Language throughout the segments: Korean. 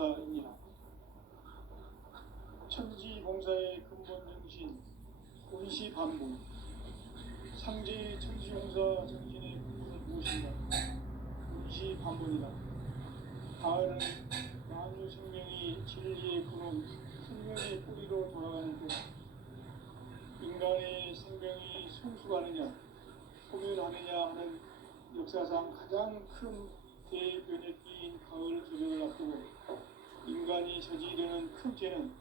천지봉사입니다. 천지봉사의 근본 정신, 운시반복. 상제의 천지봉사 정신의 근본은 무엇인가? 운시반복이다. 가을은 만유 생명이 진리의 근원, 생명의 뿌리로 돌아가는 것. 인간의 생명이 성숙하느냐, 소멸하느냐 하는 역사상 가장 큰 대변혁기인 가을 저녁을 앞두고 인간이 저지르는 큰 죄는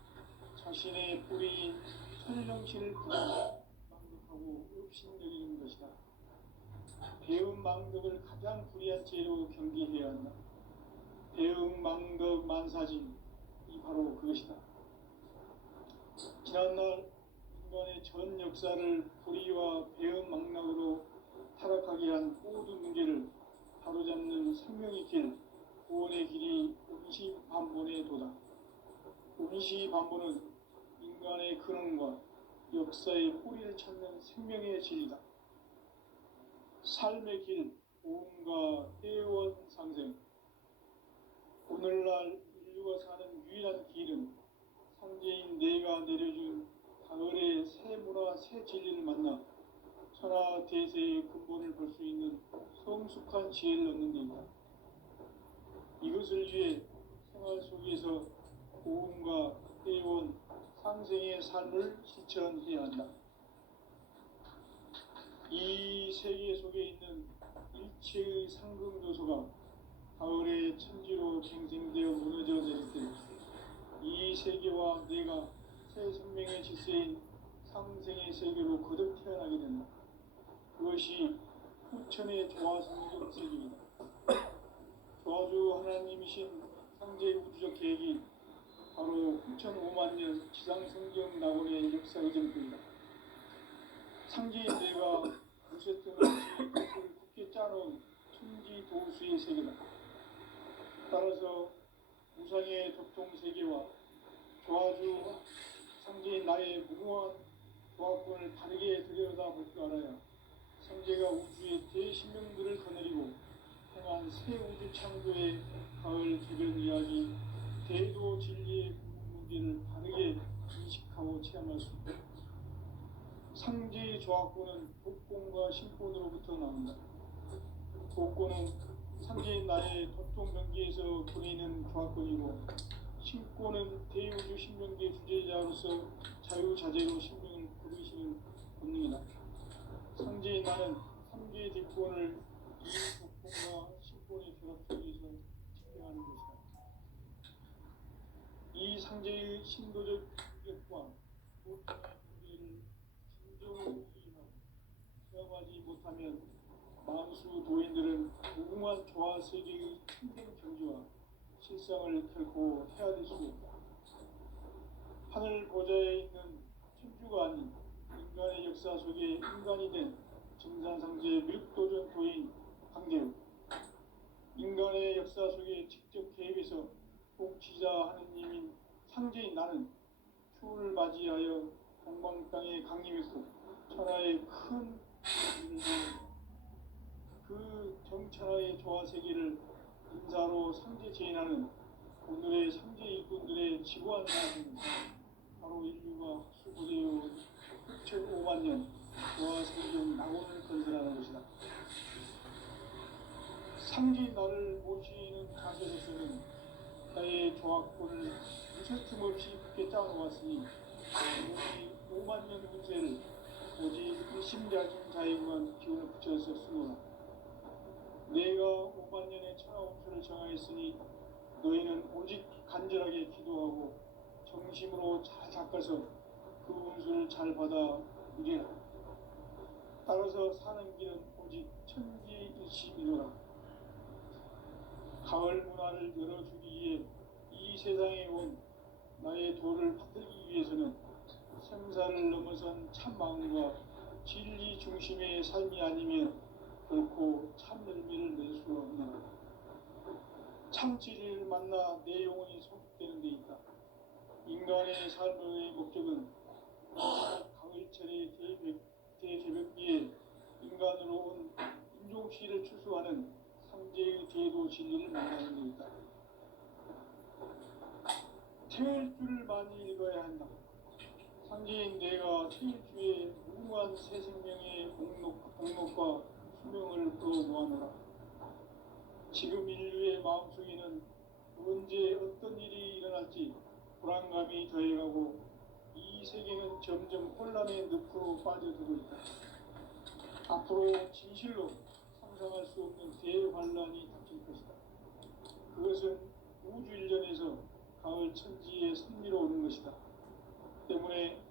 자신의 뿌리인 천정신을 망덕하고 업신여기는 것이다. 배음 망덕을 가장 불의한 죄로 경계해야 한다. 배음 망덕 만사진이 바로 그것이다. 지난날 인간의 전 역사를 불의와 배음 망락으로 타락하게 한 모든 문제를 바로잡는 생명의 길, 구원의 길이 운시반본의 도다. 운시반본은 인간의 근원과 역사의 뿌리를 찾는 생명의 진리다. 삶의 길, 보험과 회원 상생. 오늘날 인류가 사는 유일한 길은 상제인 내가 내려준 가을의 새 문화, 새 진리를 만나 천하 대세의 근본을 볼 수 있는 성숙한 지혜를 얻는 데이다. 이것을 위해 생활 속에서 보험과 회원, 상생의 삶을 실천해야 한다. 이 세계 속에 있는 일체의 상금 요소가 가을의 천지로 갱생되어 무너져 내릴 때 이 세계와 내가 새 생명의 질서인 상생의 세계로 거듭 태어나게 된다. 그것이 후천의 조화성경 세계이다. 조화주 하나님이신 상제의 우주적 계획이 바로 후천 5만 년 지상성경 낙원의 역사 의정표이다. 상제인 내가 무쇠 틈 없이 깃을 굳게 짜놓은 천지 도수의 세계다. 따라서 우상의 교통세계와 조화주 상제인 나의 무모한 조합권을 바르게 들여다볼 줄 알아야 상제가 우주의 대신명들을 거느리고 행한 새 우주 창조의 가을 개변 이야기, 대도 진리의 문제를 바르게 인식하고 체험할 수 있다. 상제의 조합권은 복권과 신권으로부터 나온다. 복권은 상제인 나의 도통병기에서 보내는 조합권이고, 신권은 대우주 신명계 주제자로서 자유자재로 신명을 부르시는 본능이다. 상제인 나는 3개의 대권을 이 복권과 신권의 결합 속에서 집행하는 것이다. 이 상제의 신도적 인격과 보통의 문제를 진정으로 이해하고 체험하지 못하면 만수 도인들은 무궁한 조화 세계의 힘든 경지와 실상을 결코 헤아릴 수 없다. 하늘 보좌에 있는 천주가 아닌 인간의 역사 속에 인간이 된 정산상제의 밀도전 도인 강대우. 인간의 역사 속에 직접 개입해서 복지자 하느님인 상제인 나는 추를 맞이하여 동방 땅에 강림했고 천하의 큰 그 정천하의 조화 세계를 인사로 상제 제인하는 오늘의 상제 일꾼들의 지구한 사람은 바로 인류가 수고되어 6,5만 년 조화 성경 낙원을 건설하는 것이다. 상제 나를 모시는 자세로서는 나의 조합권을 무쇠틈 없이 굳게 짜놓았으니 우리 5만 년 운세를 오직 일심자진 자에게만 기운을 붙여서 쓰노라. 내가 5만 년의 천하 운수를 정하였으니 너희는 오직 간절하게 기도하고 정심으로 잘 닦아서 그 운수를 잘 받아 누리라. 따라서 사는 길은 오직 천지일심이로라. 가을 문화를 열어주기 위해 이 세상에 온 나의 도를 받들기 위해서는 생사를 넘어선 참마음과 진리 중심의 삶이 아니면 결코 참 열매를 낼 수 없는 참 진리를 만나 내 영혼이 소속되는 데 있다. 인간의 삶의 목적은 가을철의 대개벽기에 인간으로 온 인종시를 추수하는 상제의 제도 진리를 만나는 데 있다. 태일주를 많이 읽어야 한다. 상제인 내가 태일주의 무궁한 새 생명의 공목과 수명을 끌어모아노라. 지금 인류의 마음속에는 언제 어떤 일이 일어날지 불안감이 더해가고 이 세계는 점점 혼란의 늪으로 빠져들고 있다. 앞으로 진실로 상상할 수 없는 대환란이 닥칠 것이다. 그것은 우주 일련에서 가을 천지의 선미로 오는 것이다. 때문에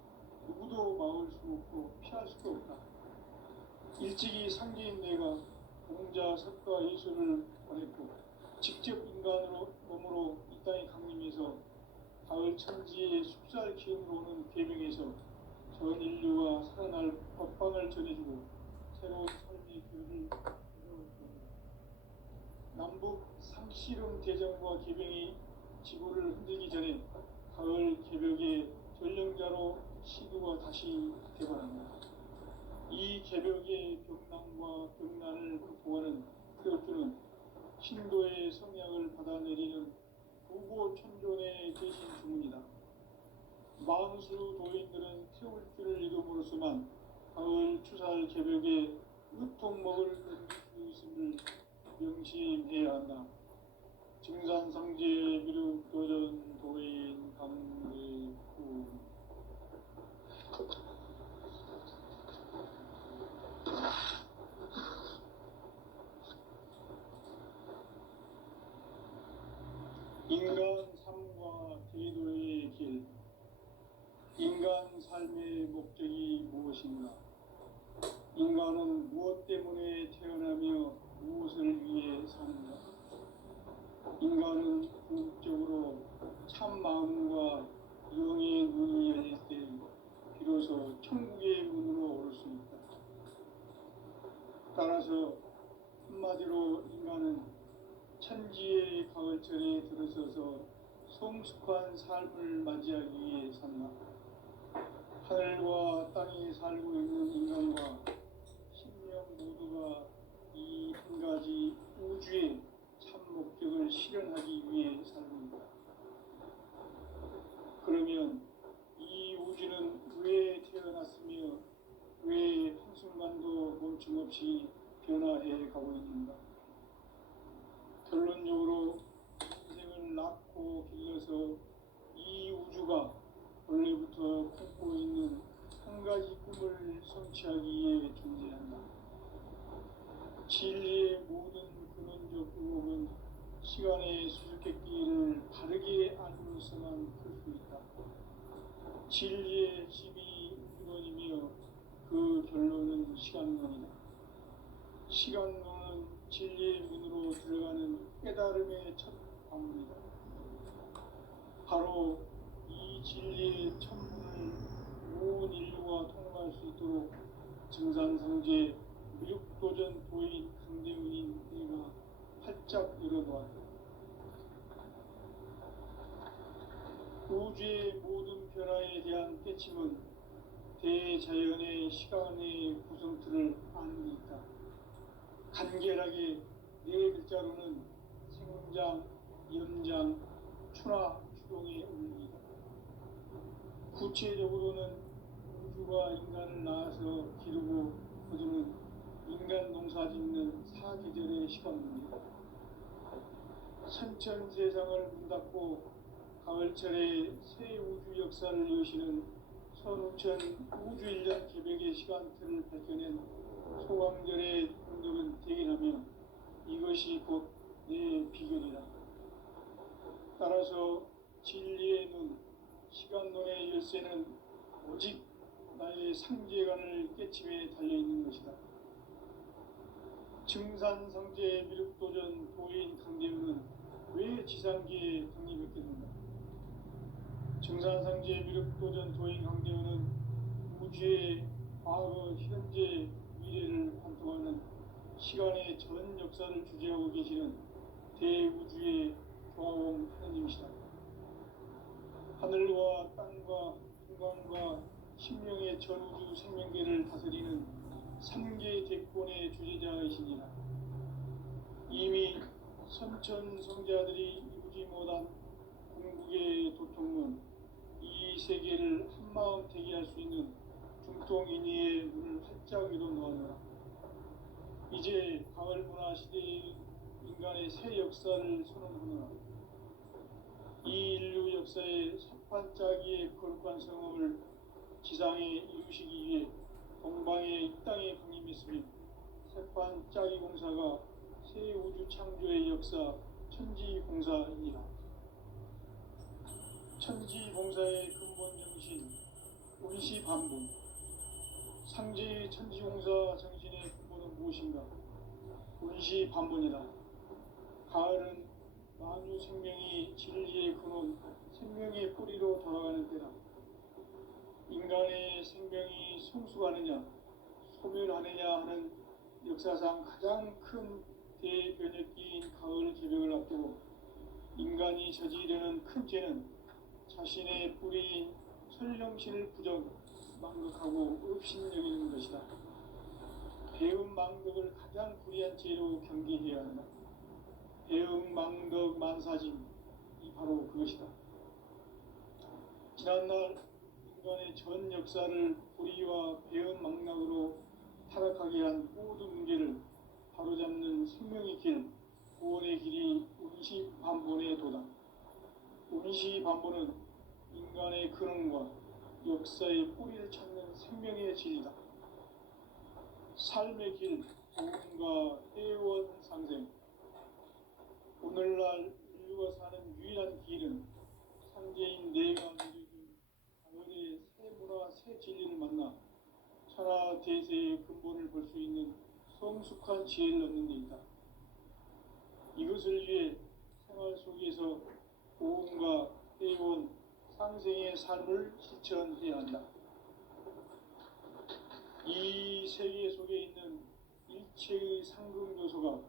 누구도 막을 수 없고 피할 수도 없다. 일찍이 상제인 내가 공자, 석가, 예수를 보냈고 직접 인간으로 몸으로 이 땅에 강림해서 가을 천지의 숲살 기운으로 오는 계명에서 전 인류가 살아날 법방을 전해주고 새로운 삶의 길을 열어줍니다. 남북 상씨름 대전과 계병이 지구를 흔들기 전에 가을 개벽의 전령자로 시두가 다시 개발합니다. 이 개벽의 병난과 병난을 극복하는 태엽주는 신도의 성약을 받아내리는 부고천존의 대신 주문이다. 만수 도인들은 태울주를 읽음으로써만 가을 추살 개벽에 으통먹을 넘길 수 있음을 명심해야 한다. 증산상제 미륵도전 도인 강대구. 인간 삶과 대도의 길. 인간 삶의 목적이 무엇인가? 인간은 무엇 때문에 태어나며 무엇을 위해 사는가? 인간은 궁극적으로 참 마음과 영의 눈이 열릴 때 비로소 천국의 문으로 오를 수 있다. 따라서 한마디로 인간은 천지의 가을철에 들어서서 성숙한 삶을 맞이하기 위해 산다. 하늘과 땅에 살고 있는 인간과 신명 모두가 이 한 가지 우주의 참 목적을 실현하기 위해 살고 있다. 그러면 이 우주는 왜 태어났으며 왜 한순간도 멈춤없이 변화해 가고 있는가? 결론적으로 인생을 낳고 길러서 이 우주가 원래부터 품고 있는 한 가지 꿈을 성취하기 위해 존재한다. 진리의 모든 근원적 의혹은 시간의 수수께끼를 바르게 알므로서만 풀 수 있다. 진리의 힘이 우주론이며 그 결론은 시간론이다. 시간론은 진리의 문으로 들어가는 깨달음의 첫 방문이다. 바로 이 진리의 천문을 온 인류가 통과할 수 있도록 증산상제 미륵도전 도인 강대훈인 내가 활짝 열어놓았다. 우주의 모든 변화에 대한 깨침은 대자연의 시간의 구성틀을 아는 데 있다. 간결하게 네 글자로는 생장, 연장, 추나, 추동의 원리이다. 구체적으로는 우주가 인간을 낳아서 기르고 거두는 인간 농사 짓는 사계절의 시간입니다. 선천 세상을 문 닫고 가을철에 새 우주 역사를 여시는 선우천 우주일년 개벽의 시간틀을 밝혀낸 소강절의 공덕은 대견하며 이것이 곧 내 비결이다. 따라서 진리의 눈, 시간론의 열쇠는 오직 나의 상제관을 깨침에 달려있는 것이다. 증산상제 미륵도전 도인 강대훈은 왜 지상계에 독립했겠는가? 증산상제 미륵도전 도인 강대훈은 우주의 과거, 현재, 미래를 관통하는 시간의 전 역사를 주재하고 계시는 대우주의 조화공 하느님이시다. 하늘과 땅과 풍광과 신명의 전우주 생명계를 다스리는 3개 대권의 주제자이시니라. 이미 선천 성자들이 이루지 못한 궁극의 도통론, 참마음 대기할 수 있는 중통인의의 문을 활짝 열어놓았노라. 이제 가을 문화 시대의 인간의 새 역사를 선언하노라. 이 인류 역사의 석판짜기의 거룩한 성험을 지상에 이루시기 위해 동방의 이 땅에 강림했으며 석판짜기 공사가 새 우주 창조의 역사 천지공사이니라. 천지공사의 근본 정신 운시반본. 상제의 천지공사 정신의 근본은 무엇인가? 운시반본이다. 가을은 만유 생명이 진리의 근원, 생명의 뿌리로 돌아가는 때다. 인간의 생명이 성숙하느냐, 소멸하느냐 하는 역사상 가장 큰 대변혁기인 가을 개벽을 앞두고 인간이 저지르는 큰 죄는 자신의 뿌리인 설령신을 망각하고 업신여기는 것이다. 배음 망덕을 가장 불의한 죄로 경계해야 한다. 배음 망덕 만사짐이 바로 그것이다. 지난날 인간의 전 역사를 불의와 배음 망락으로 타락하게 한 모든 문제를 바로잡는 생명의 길, 구원의 길이 운시반본의 도다. 운시반본은 인간의 근원과 역사의 뿌리를 찾는 생명의 진리다. 삶의 길, 도움과 회원 상생. 오늘날 인류가 사는 유일한 길은 상제인 내가 누려준 가을의 새 문화, 새 진리를 만나 천하 대세의 근본을 볼 수 있는 성숙한 지혜를 얻는 데 있다. 이것을 위해 생활 속에서 도움과 회원, 상생의 삶을 실천해야 한다. 이 세계 속에 있는 일체의 상급 요소가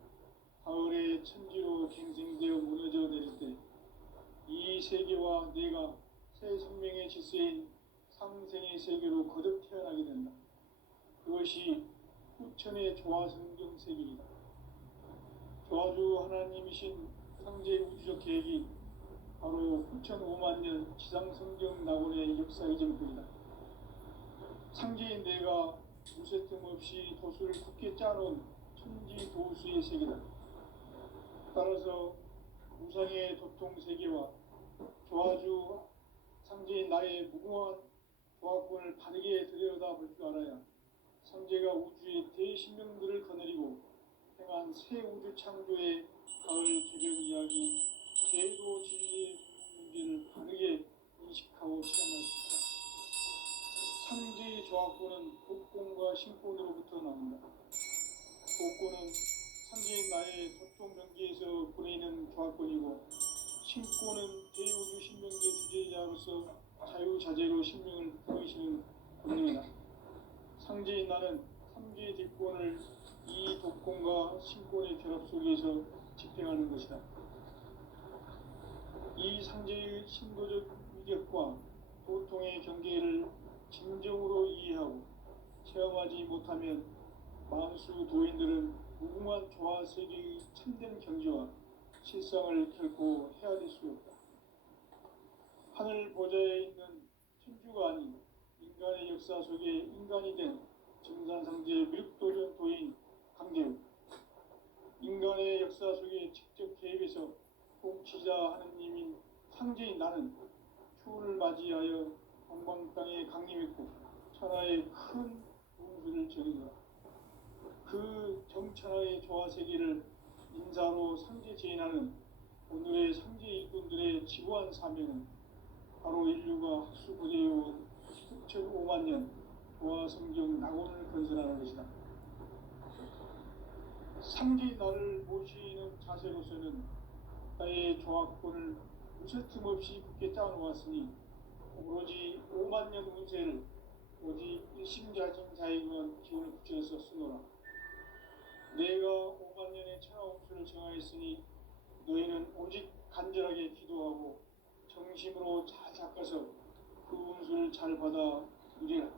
가을의 천지로 갱생되어 무너져 내릴 때 이 세계와 내가 새 생명의 질서인 상생의 세계로 거듭 태어나게 된다. 그것이 후천의 조화성경 세계이다. 조화주 하나님이신 상제 우주적 계획이 바로 후천 5만 년 지상성경 낙원의 역사 이전뿐이다. 상제인 내가 무쇠 틈 없이 도수를 굳게 짜놓은 천지 도수의 세계다. 따라서 우상의 도통 세계와 조화주 상제인 나의 무궁한 조화권을 바르게 들여다볼 줄 알아야 상제가 우주의 대신명들을 거느리고 행한 새 우주 창조의 가을 개벽 이야기, 제도 진리의 문제를 바르게 인식하고 체험할 수 있다. 상제의 조화권은 복권과 신권으로부터 나온다. 복권은 상제인 나의 도통 경계에서 보내는 조화권이고, 신권은 대우주 신명계 주제자로서 자유자재로 신명을 보이시는 권능이다. 상제인 나는 3개의 뒷권을 이 독권과 신권의 결합 속에서 집행하는 것이다. 이 상제의 신도적 위력과 보통의 경계를 진정으로 이해하고 체험하지 못하면 만수 도인들은 무궁한 조화 세계의 참된 경지와 실상을 결코 헤아릴 수 없다. 하늘 보좌에 있는 천주가 아닌 인간의 역사 속에 인간이 된 증산상제 밀도전 도인 강대우, 인간의 역사 속에 직접 개입해서 통치자 하느님인 상제인 나는 추운을 맞이하여 동방 땅에 강림했고 천하의 큰 운수를 정의노라. 그 정천하의 조화세계를 인사로 상제 제인하는 오늘의 상제 일꾼들의 지고한 사명은 바로 인류가 학수고대해온 6,5만 년 조화성경 낙원을 건설하는 것이다. 상제인 나를 모시는 자세로서는 나의 조화권을 무쇠틈 없이 굳게 짜놓았으니 오로지 5만 년 운세를 오직 일심자진 자에게만 기운을 붙여서 쓰노라. 내가 5만 년의 천하 운수를 정하였으니 너희는 오직 간절하게 기도하고 정심으로 잘 닦아서 그 운수를 잘 받아 누리라.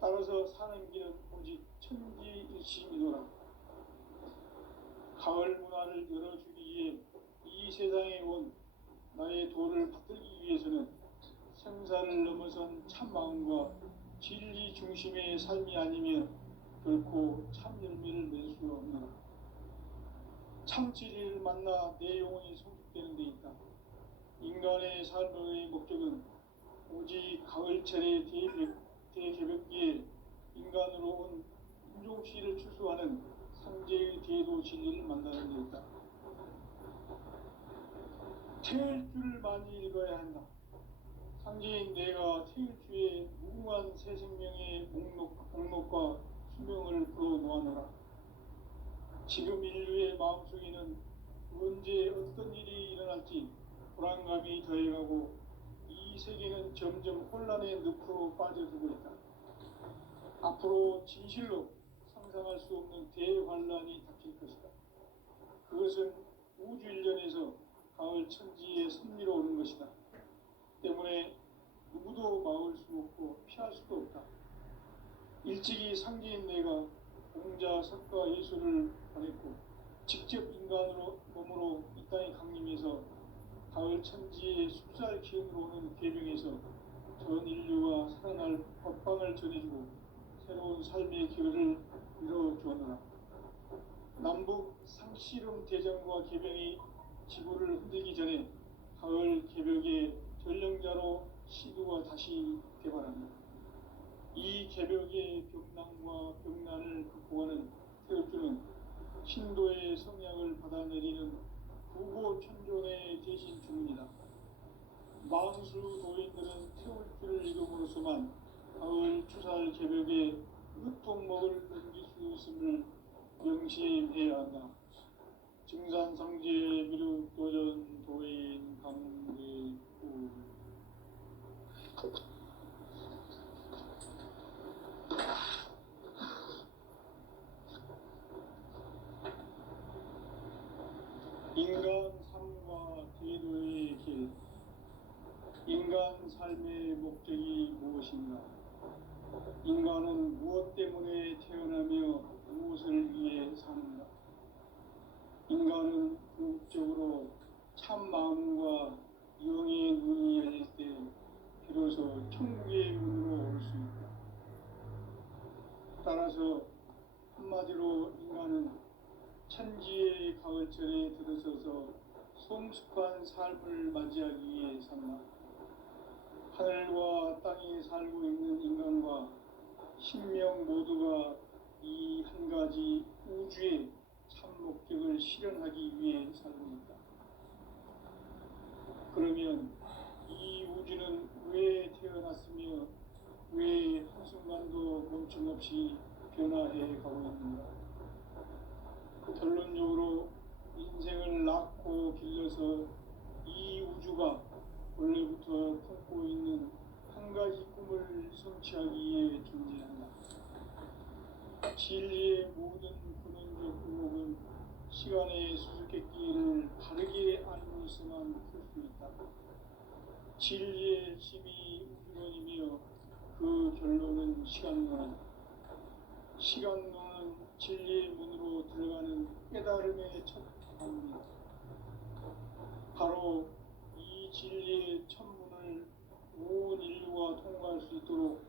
따라서 사는 길은 오직 천지일심이노라. 가을 문화를 열어주기 위해 이 세상에 온 나의 도를 받들기 위해서는 생사를 넘어선 참 마음과 진리 중심의 삶이 아니면 결코 참 열매를 맺을 수 없는 참 진리를 만나 내 영혼이 성숙되는 데 있다. 인간의 삶의 목적은 오직 가을철의 대개벽기에 인간으로 온 인종씨를 추수하는 상제의 대도 진리를 만나는 데 있다. 태을 줄을 많이 읽어야 한다. 상제인 내가 태을 주에 무궁한 새 생명의 목록과 수명을 풀어놓아노라. 지금 인류의 마음속에는 언제 어떤 일이 일어날지 불안감이 더해가고 이 세계는 점점 혼란의 늪으로 빠져들고 있다. 앞으로 진실로 상상할 수 없는 대환란이 닥칠 것이다. 그것은 우주 일련에서 가을 천지의 섭리로 오는 것이다. 때문에 누구도 막을 수 없고 피할 수도 없다. 일찍이 상제인 내가 공자, 석가, 예수를 보냈고 직접 인간으로 몸으로 이 땅에 강림해서 가을 천지의 숲살 기운으로 오는 계명에서 전 인류가 살아날 법방을 전해주고 새로운 삶의 기회를 이뤄주었노라. 남북 상씨름 대전과 계병이 지구를 흔들기 전에 가을 개벽의 전령자로 시두가 다시 개발한다. 이 개벽의 병난과 병난을 극복하는 태극주는 신도의 성약을 받아내리는 구고천존의 대신 주문이다. 만수 도인들은 태울주를 이름으로서만 가을 추살 개벽의 으통목을 넘길 수 있음을 명심해야 한다. 증산상제 미륵도전 도인 강대구 인간 삶과 제도의 길. 인간 삶의 목적이 무엇인가? 인간은 무엇 때문에 태어나며 무엇을 위해 사는가? 인간은 궁극적으로 참 마음과 영의 눈이 열릴 때 비로소 천국의 문으로 올 수 있다. 따라서 한마디로 인간은 천지의 가을철에 들어서서 성숙한 삶을 맞이하기 위해 산다. 하늘과 땅에 살고 있는 인간과 신명 모두가 이 한 가지 우주의 참 목적을 실현하기 위해 살고 있다. 그러면 이 우주는 왜 태어났으며 왜 한순간도 멈춤없이 변화해 가고 있는가? 결론적으로 인생을 낳고 길러서 이 우주가 원래부터 품고 있는 한 가지 꿈을 성취하기 위해 존재한다. 진리의 모든 근원적 의혹은 시간의 수수께끼를 바르게 알고 있어만 풀 수 있다. 진리의 힘이 우주론이며 그 결론은 시간론이다. 시간론은 진리의 문으로 들어가는 깨달음의 첫 방문이다. 바로 이 진리의 첫 문을 온 인류가 통과할 수 있도록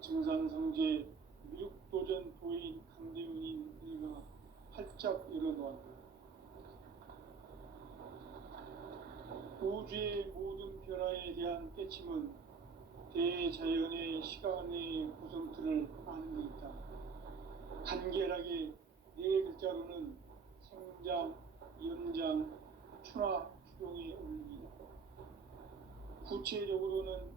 증산성제 미륵도전 도인 강대훈인 이가 활짝 열어놓았다. 우주의 모든 변화에 대한 깨침은 대자연의 시간의 구성틀을 아는 데 있다. 간결하게 네 글자로는 생장, 연장, 추나 추동의 원리이다. 구체적으로는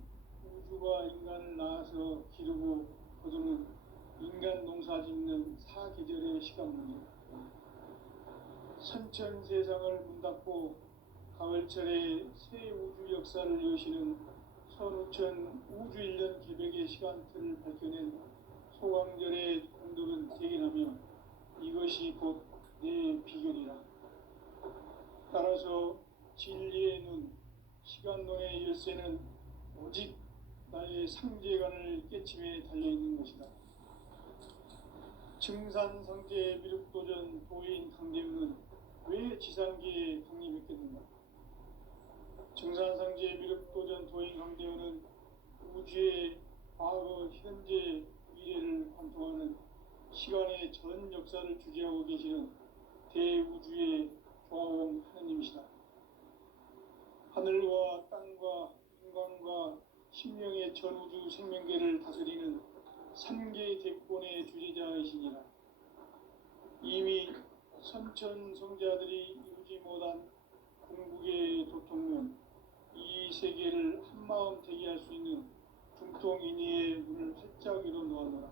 우주가 인간을 낳아서 기르고 거두는 인간 농사 짓는 사계절의 시간 문제다. 선천 세상을 문 닫고 가을철에 새 우주 역사를 여시는 선우천 우주 1년 기백의 시간틀을 밝혀낸 소강절의 공덕은 대견하며 이것이 곧 내 비결이라. 따라서 진리의 눈, 시간론의 열쇠는 오직 나의 상제관을 깨침에 달려있는 것이다. 증산상제 미륵도전 도인 강대훈은 왜 지상계에 강림했겠는가? 증산상제 미륵도전 도인 강대훈은 우주의 과거, 현재, 미래를 관통하는 시간의 전 역사를 주재하고 계시는 대우주의 조화원 하느님이시다. 하늘과 땅과 인간과 신명의 전우주 생명계를 다스리는 삼계 대권의 주재자이시니라. 이미 선천성자들이 이루지 못한 궁극의 도통론, 이 세계를 한마음 되게 할 수 있는 중통인의의 문을 활짝 열어놓았노라.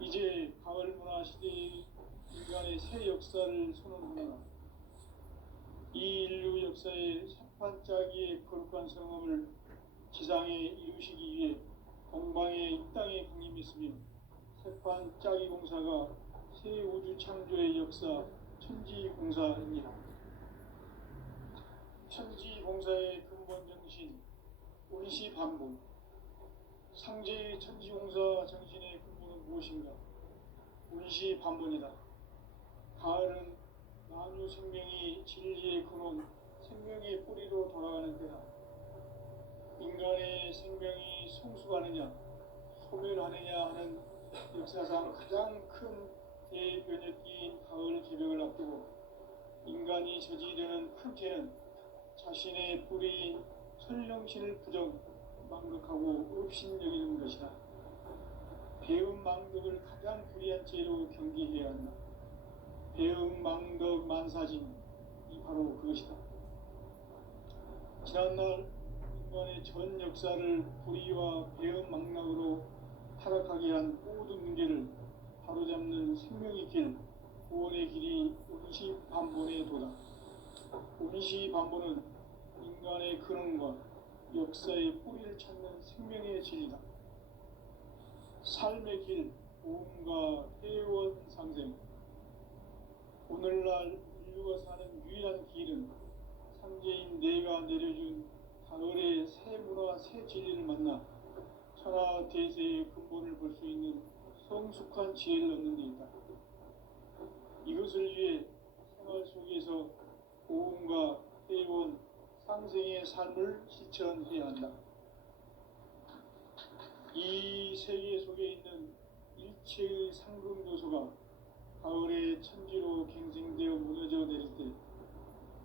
이제 가을 문화 시대의 인간의 새 역사를 선언하노라. 이 인류 역사의 새판짜기의 거룩한 성험을 지상에 이루시기 위해 동방의 이 땅에 강림했으며, 새판짜기 공사가 새 우주 창조의 역사 천지공사입니다. 천지공사의 근본 정신, 운시반복. 상제의 천지공사 정신의 근본은 무엇인가? 운시반복이다. 가을은 만유 생명이 진리의 근원, 생명의 뿌리로 돌아가는 때다. 인간의 생명이 성숙하느냐, 소멸하느냐 하는 역사상 가장 큰 대변혁기인 가을 개벽을 앞두고 인간이 저지르는 큰 죄는 자신의 뿌리인 설령신을 망극하고 업신여기는 것이다. 배은망덕을 가장 불의한 죄로 경계해야 한다. 배은망덕 만사진이 바로 그것이다. 지난날 인간의 전 역사를 불의와 배은망락으로 타락하게 한 모든 문제를 바로잡는 생명의 길, 구원의 길이 운시반본의 도다. 운시반본은 인간의 근원과 역사의 뿌리를 찾는 생명의 진리다. 삶의 길, 보험과 회원 상생. 오늘날 인류가 사는 유일한 길은 삼재인 내가 내려준 가을의 새 문화, 새 진리를 만나 천하 대세의 근본을 볼 수 있는 성숙한 지혜를 얻는 데 있다. 이것을 위해 생활 속에서 보험과 회원, 상생의 삶을 실천해야 한다. 이 세계 속에 있는 일체의 상금 요소가 가을의 천지로 갱생되어 무너져 내릴 때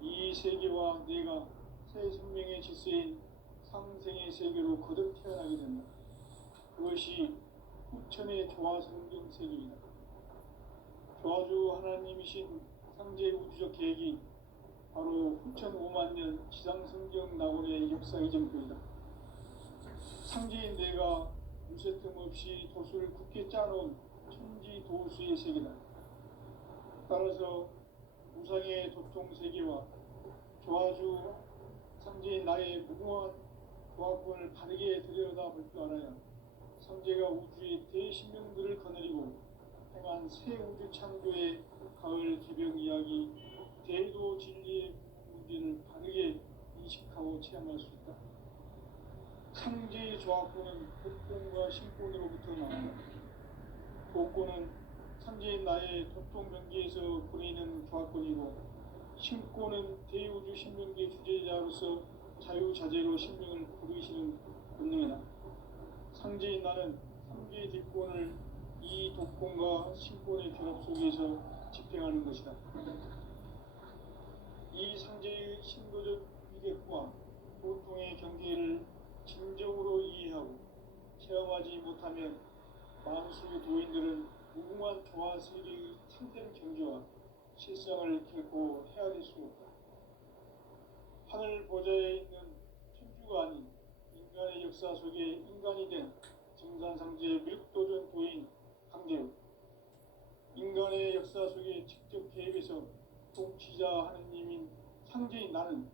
이 세계와 내가 새 생명의 질서인 상생의 세계로 거듭 태어나게 된다. 그것이 후천의 조화성경 세계이다. 조화주 하나님이신 상제 우주적 계획이 바로 후천 5만 년 지상성경 낙원의 역사 이전표이다. 상제인 내가 무쇠틈 없이 도수를 굳게 짜놓은 천지 도수의 세계다. 따라서 무상의 도통 세계와 조화주 상제인 나의 무궁한 조화권을 바르게 들여다볼 줄 알아야 상제가 우주의 대신명들을 거느리고 행한 새 우주 창조의 가을 개벽 이야기, 대도 진리의 문제를 바르게 인식하고 체험할 수 있다. 상제의 조화권은 복권과 신권으로부터 나온다. 복권은 상제인 나의 도통 경계에서 보내는 조화권이고, 신권은 대우주 신명계 주제자로서 자유자재로 신명을 부르시는 본능이다. 상제인 나는 삼계의 뒷권을 이 독권과 신권의 결합 속에서 집행하는 것이다. 이 상제의 신도적 위력과 도통의 경계를 진정으로 이해하고 체험하지 못하면 만수 도인들은 무궁한 조화 세계의 참된 경지와 실상을 결코 헤아릴 수 없다. 하늘 보좌에 있는 천주가 아닌 인간의 역사 속에 인간이 된 정산상제의 밀도전 도인 강제우, 인간의 역사 속에 직접 개입해서 통치자 하느님인 상제인 나는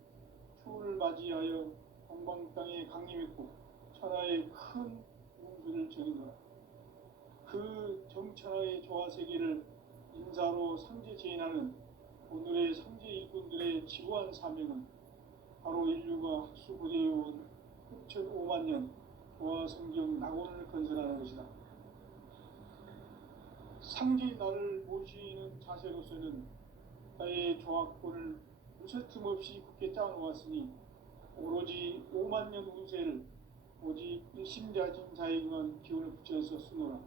추를 맞이하여 동방 땅에 강림했고 천하의 큰 운수를 정의노라. 그 정천하의 조화세계를 인사로 상제 제인하는 오늘의 상제 일꾼들의 지구한 사명은 바로 인류가 학수고대해온 후천 5만 년 조화성경 낙원을 건설하는 것이다. 상제인 나를 모시는 자세로서는 나의 조화권을 무쇠틈 없이 굳게 짜놓았으니 오로지 5만 년 운세를 오직 일심자진 자에게만 기운을 붙여서 쓰노라.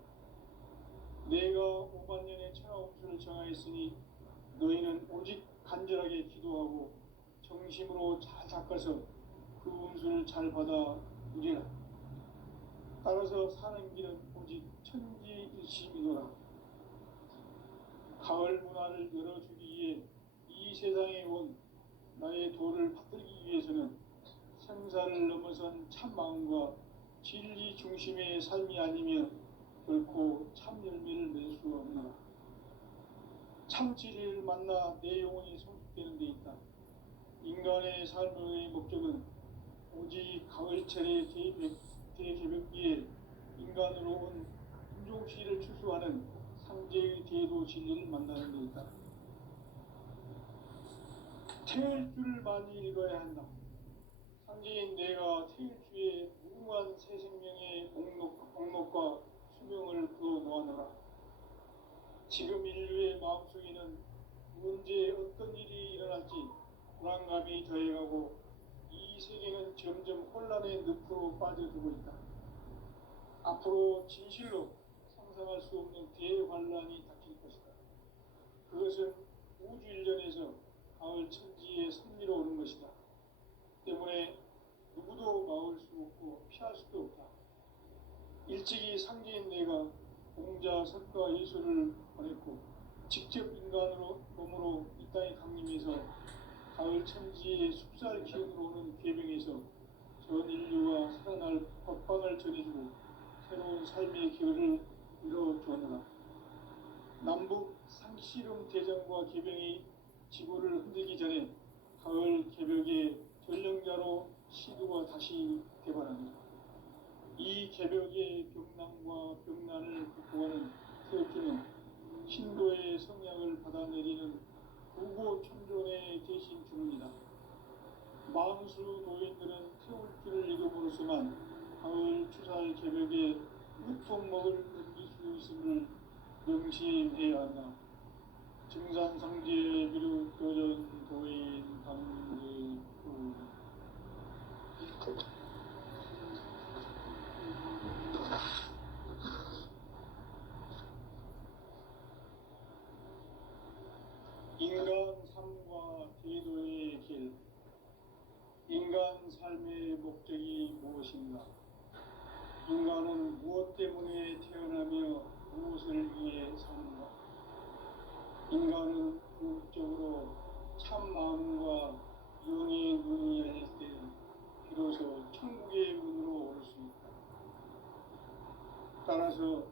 내가 5만 년의 천하음수를 정하였으니 너희는 오직 간절하게 기도하고 정심으로 잘 닦아서 그 음수를 잘 받아 누리라. 따라서 사는 길은 오직 천지일심이노라. 가을 문화를 열어주기 위해 이 세상에 온 나의 도를 받들기 위해서는 생사를 넘어선 참 마음과 진리 중심의 삶이 아니면 결코 참 열매를 맺을 수 없노라. 참 진리를 만나 내 영혼이 성숙되는 데 있다. 인간의 삶의 목적은 오직 가을철의 대개벽기에 인간으로 온 인종시를 추수하는 상제의 대도 진리를 만나는 데 있다. 태일주를 많이 읽어야 한다. 상제인 내가 태일주의 무궁한 새 생명의 목록과 수명을 그어 놓아노라. 지금 인류의 마음속에는 언제 어떤 일이 일어날지 불안감이 더해가고 이 세계는 점점 혼란의 늪으로 빠져들고 있다. 앞으로 진실로 상상할 수 없는 대환란이 닥칠 것이다. 그것은 우주 일련에서 가을 천지의 섭리로 오는 것이다. 때문에 누구도 막을 수 없고 피할 수도 없다. 일찍이 상제인 내가 공자, 석가, 예수를 보냈고 직접 인간으로 몸으로 이 땅에 강림해서 가을 천지의 숲살 기운으로 오는 괴병에서 전 인류가 살아날 법방을 전해주고 새로운 삶의 기회를 이뤄주었노라. 남북 상씨름 대전과 개병이 지구를 흔들기 전에 가을 개벽의 전령자로 시두가 다시 개발합니다. 이 개벽의 병난과 병난을 극복하는 태극기는 신도의 성향을 받아내리는 구고천존의 대신 주문이다. 망수 노인들은 태울기를 이름으로서만 가을 추살 개벽의 유통목을 넘길 수 있음을 명심해야 한다. 증산상제 비루 도전 도인 강제구 인간 삶과 제도의 길. 인간 삶의 목적이 무엇인가? 인간은 무엇 때문에 태어나며 무엇을 위해 사는가? 인간은 궁극적으로 참 마음과 영의 문이 열릴 때 비로소 천국의 문으로 올 수 있다. 따라서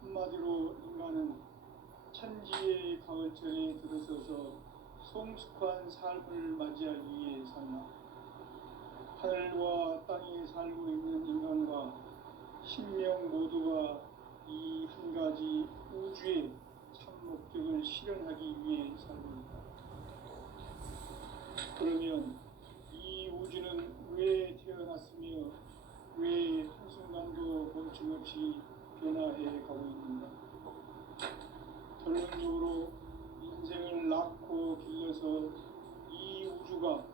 한마디로 인간은 천지의 가을철에 들어서서 성숙한 삶을 맞이하기 위해 산다. 하늘과 땅에 살고 있는 인간과 신명 모두가 이 한 가지 우주의 참 목적을 실현하기 위해 살고 있다. 그러면 이 우주는 왜 태어났으며 왜 한순간도 멈춤없이 변화해 가고 있는가? 결론적으로 인생을 낳고 길러서 이 우주가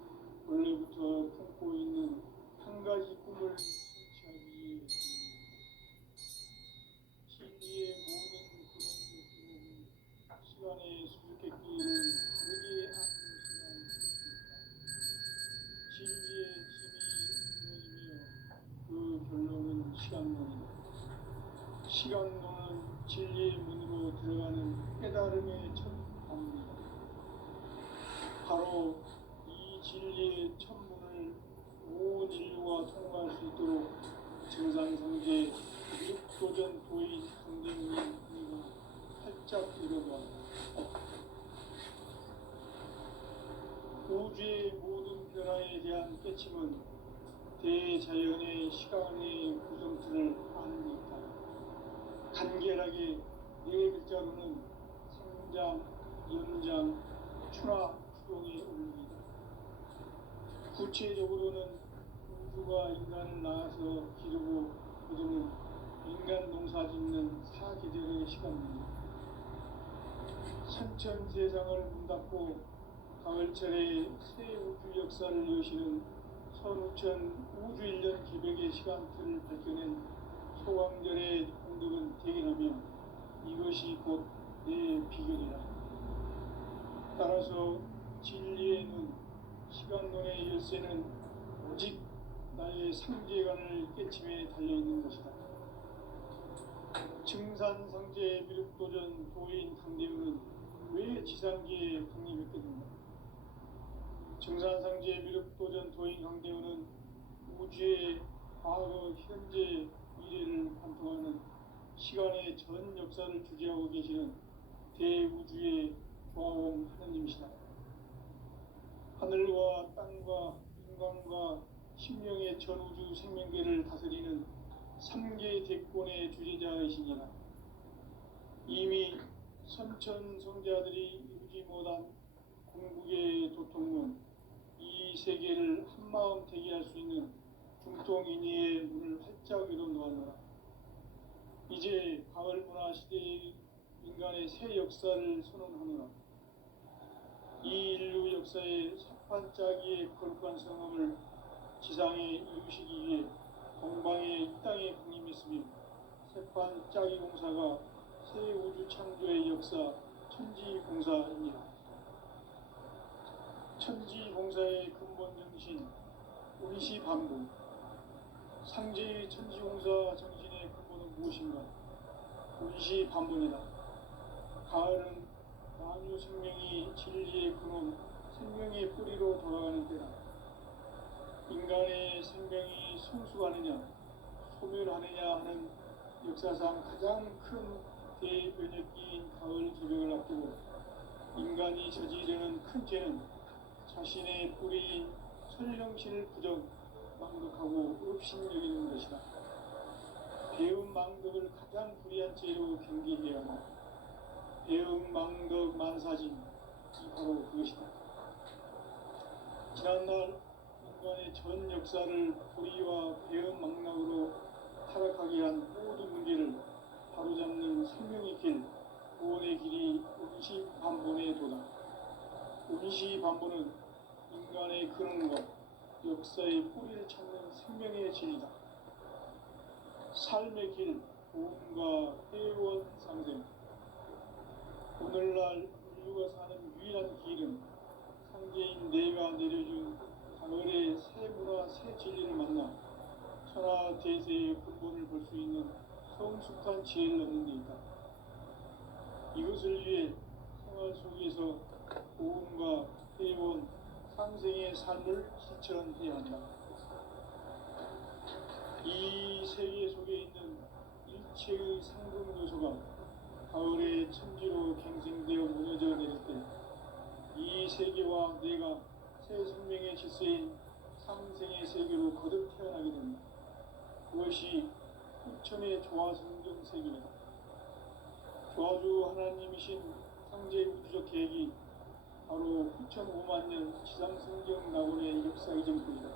원래부터 품고 있는 한 가지 꿈을 성취하기 위해 진리의 모든 근원적인 시간의 수수께끼를 다르게 아는 시간. 진리의 힘이 근원이며 그 결론은 시간론이다. 시간론은 진리의 문으로 들어가는 깨달음의 첫 방문이다. 바로 이 진리의 첫 문을 온 인류가 통과할 수 있도록 증산상제 육도전 도인 강제문이 활짝 열어놓았다. 우주의 모든 변화에 대한 깨침은 대자연의 시간의 구성틀을 아는 데 있다. 간결하게 네 글자로는 생장, 연장, 추나, 추동의 원리이다. 구체적으로는 우주가 인간을 낳아서 기르고 거두는 인간 농사 짓는 사계절의 시간입니다. 천천 세상을 문 닫고 가을철에 새 우주 역사를 여시는 선우천 우주일년 기백의 시간틀을 밝혀낸 소광절의 공덕은 대견하며 이것이 곧 내 비결이라. 따라서 진리의 눈, 시간론의 열쇠는 오직 나의 상제관을 깨침에 달려있는 것이다. 증산상제 미륵도전 도인 강대우는 왜 지상기에 강림했겠는가? 증산상제 미륵도전 도인 강대우는 우주의 과거, 현재, 미래를 관통하는 시간의 전 역사를 주재하고 계시는 대우주의 조화원 하느님이시다. 하늘과 땅과 인간과 신명의 전우주 생명계를 다스리는 3개 대권의 주제자이시니라. 이미 선천성자들이 이루지 못한 궁극의 도통문, 이 세계를 한마음 되게 할 수 있는 중통인의의 문을 활짝 열어 놓았노라. 이제 가을 문화 시대의 인간의 새 역사를 선언하노라. 이 인류 역사의 삽판짜기의 거룩한 성함을 지상에 이루시기 위해 동방의 이 땅에 강림했으며 새판짜기 공사가 새 우주 창조의 역사 천지공사입니다. 천지공사의 근본 정신 운시반복. 상제의 천지공사 정신의 근본은 무엇인가? 운시반복이다. 가을은 만유 생명이 진리의 근원, 생명의 뿌리로 돌아가는 때다. 인간의 생명이 성숙하느냐, 소멸하느냐 하는 역사상 가장 큰 대변혁기인 가을 기백을 앞두고 인간이 저지르는 큰 죄는 자신의 뿌리인 설령신을 부정, 망덕하고 업신여기는 것이다. 배움 망덕을 가장 불의한 죄로 경계해야 한다. 배움 망덕 만사진, 이 바로 그것이다. 지난날 인간의 전 역사를 불의와 배움 망락으로 타락하게 한 모든 문제를 바로잡는 생명의 길, 구원의 길이 운시반본의 도다. 운시반본은 인간의 근원과 역사의 뿌리를 찾는 생명의 진리다. 삶의 길, 구원과 회원 상생. 오늘날 인류가 사는 유일한 길은 상제인 내가 내려준 가을의 새 문화, 새 진리를 만나 천하 대세의 근본을 볼 수 있는 성숙한 지혜를 얻는 데 있다. 이것을 위해 생활 속에서 고음과 회원, 상생의 삶을 실천해야 한다. 이 세계 속에 있는 일체의 상금 요소가 가을의 천지로 갱생되어 무너져 내릴 때 이 세계와 내가 새 생명의 질서인 상생의 세계로 거듭 태어나게 된다. 그것이 후천의 조화성경 세계이다. 조화주 하나님이신 상제 우주적 계획이 바로 후천 5만 년 지상성경 낙원의 역사 이전뿐이다.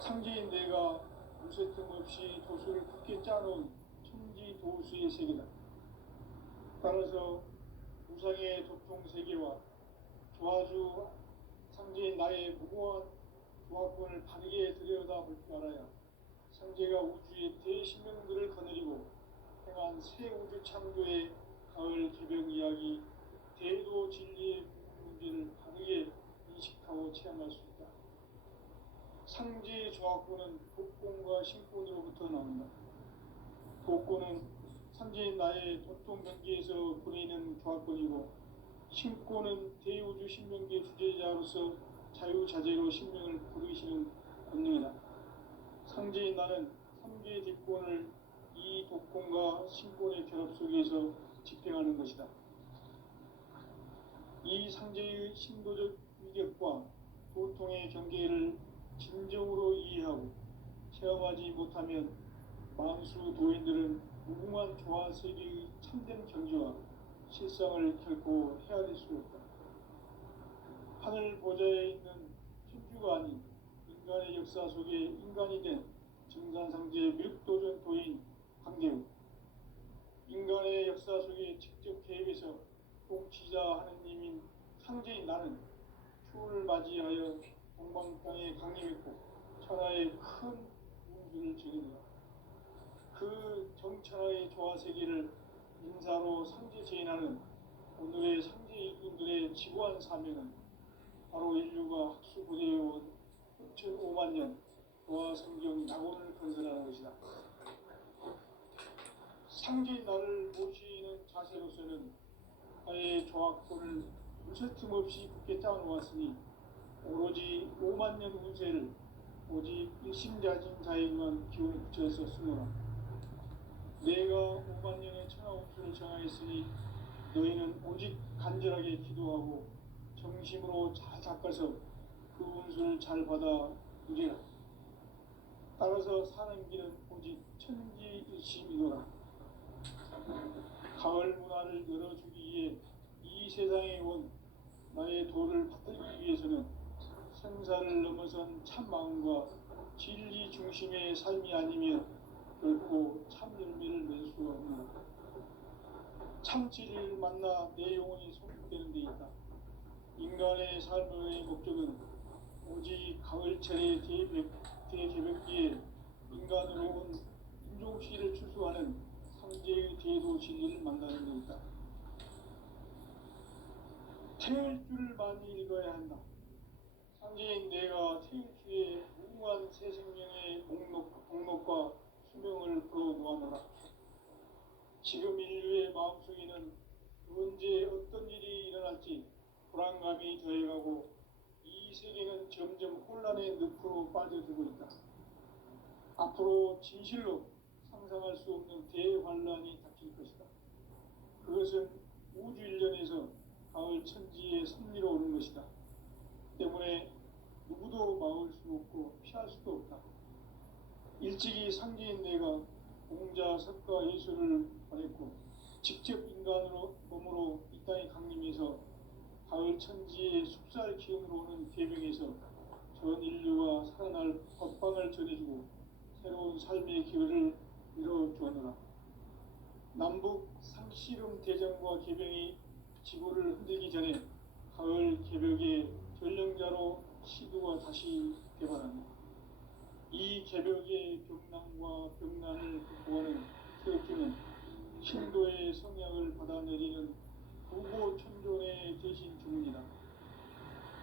상제인 내가 무쇠 틈 없이 도수를 굳게 짜놓은 천지 도수의 세계다. 따라서 우상의 도통 세계와 조화주 상제인 나의 무고한 조화권을 바르게 들여다볼 줄 알아야 상제가 우주의 대신명들을 거느리고 행한 새 우주 창조의 가을 기병 이야기, 대도 진리의 문제를 바르게 인식하고 체험할 수 있다. 상제의 조화권은 독권과 신권으로부터 나온다. 독권은 상제인 나의 도통 경계에서 보내는 조화권이고, 신권은 대우주 신명계 주제자로서 자유자재로 신명을 부르시는 권능이다. 상제인 나는 3개의 뒷권을 이 독권과 신권의 결합 속에서 집행하는 것이다. 이 상제의 신도적 위격과 도통의 경계를 진정으로 이해하고 체험하지 못하면 만수 도인들은 무궁한 조화 세계의 참된 경지와 실상을 결코 헤아릴 수 없다. 하늘 보좌에 있는 천주가 아닌 인간의 역사 속에 인간이 된 증산상제 미륵도전 도인 강대우. 인간의 역사 속에 직접 개입해서 통치자 하느님인 상제인 나는 추운을 맞이하여 동방 땅에 강림했고 천하에 큰 운수를 지니라. 그 정천하의 조화세계를 인사로 상제 제인하는 오늘의 상제 일꾼들의 지구한 사명은 바로 인류가 학수고대해온 6,5만 년 조화성경 낙원을 건설하는 것이다. 상제의 나를 모시는 자세로서는 하의 조화권을 무쇠틈 없이 굳게 짜놓았으니 오로지 5만 년 운세를 오직 일심자진 자에게만 기운을 붙여서 쓰노라. 내가 5만 년의 천하 운수를 정하였으니 너희는 오직 간절하게 기도하고 정심으로 잘 닦아서 그 운수를 잘 받아 누리라. 따라서 사는 길은 오직 천지일심이노라. 가을 문화를 열어주기 위해 이 세상에 온 나의 도를 받들기 위해서는 생사를 넘어선 참 마음과 진리 중심의 삶이 아니면 결코 참 열매를 낼 수가 없노라. 참 진리를 만나 내 영혼이 소멸되는 데 있다. 인간의 삶의 목적은 오직 가을철의 대개벽기에 인간으로 온 인종시를 추수하는 상제의 대도 진리를 만나는 데 있다. 태을 줄을 많이 읽어야 한다. 상제인 내가 태을 주에 무궁한 새 생명의 목록과 수명을 풀어놓아노라. 지금 인류의 마음속에는 언제 어떤 일이 일어날지 불안감이 더해가고 이 세계는 점점 혼란의 늪으로 빠져들고 있다. 앞으로 진실로 상상할 수 없는 대환란이 닥칠 것이다. 그것은 우주 일련에서 가을 천지의 섭리로 오는 것이다. 때문에 누구도 막을 수 없고 피할 수도 없다. 일찍이 상제인 내가 공자, 석가, 예수를 보냈고 직접 인간으로 몸으로 이 땅에 강림해서 가을 천지의 숙살 기운으로 오는 계명에서 전 인류가 살아날 법방을 전해주고 새로운 삶의 기회를 이뤄주었노라. 남북 상씨름 대전과 개병이 지구를 흔들기 전에 가을 개벽의 전령자로 시도가 다시 개발한다. 이 개벽의 병난과 병난을 극복하는 태극기는 신도의 성약을 받아내리는 부고천존의 대신 주문이다.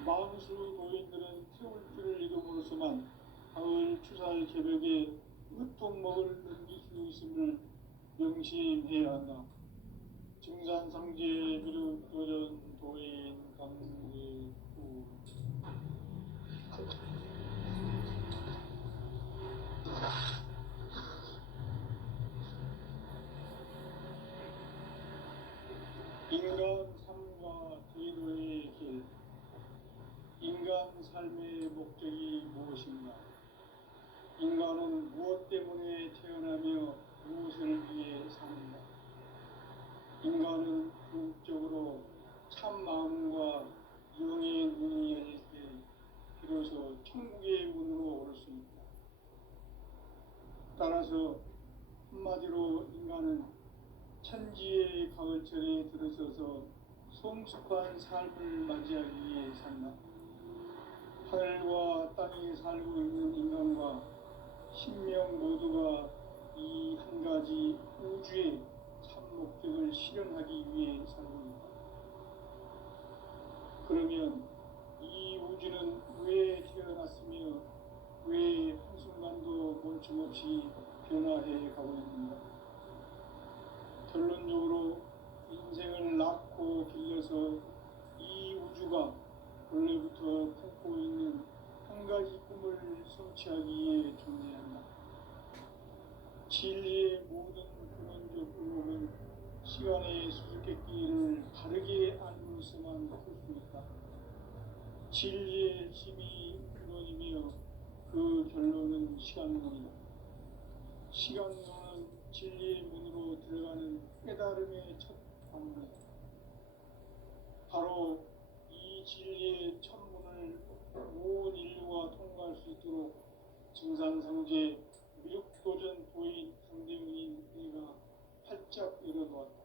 만수 도인들은 태울 줄을 이름으로서만 가을 추살 개벽에 으통목을 넘길 수 있음을 명심해야 한다. 증산상제 비루 도전 도인 강제구 인간 삶과 제도의 길. 인간 삶의 목적이 무엇인가? 인간은 무엇 때문에 태어나며 무엇을 위해 사는가? 인간은 궁극적으로 참 마음과 영의 문이 열릴 때 비로소 천국의 문으로 오를 수 있다. 따라서 한마디로 인간은 천지의 가을철에 들어서서 성숙한 삶을 맞이하기 위해 산다. 하늘과 땅에 살고 있는 인간과 신명 모두가 이 한 가지 우주의 참 목적을 실현하기 위해 살고 있다. 그러면 이 우주는 왜 태어났으며 왜 한순간도 멈춤없이 변화해 가고 있는가? 결론적으로 인생을 낳고 길러서 이 우주가 원래부터 품고 있는 한 가지 꿈을 성취하기 위해 존재한다. 진리의 모든 근원적 의목은 시간의 수수께끼를 바르게 알고서만 풀 수 있다. 진리의 힘이 근원이며 그 결론은 시간론이다. 시간론은 진리의 문으로 들어가는 깨달음의 첫 방문이다. 바로 이 진리의 천문을 온 인류가 통과할 수 있도록 증산상제 미륵도전 도인 강대문인 내가 활짝 열어놓았다.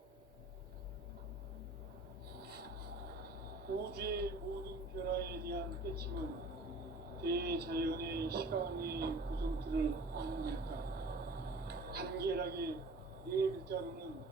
우주의 모든 변화에 대한 깨침은 대자연의 시간의 구성틀을 잇는 것이다. 간결하게 네 글자로는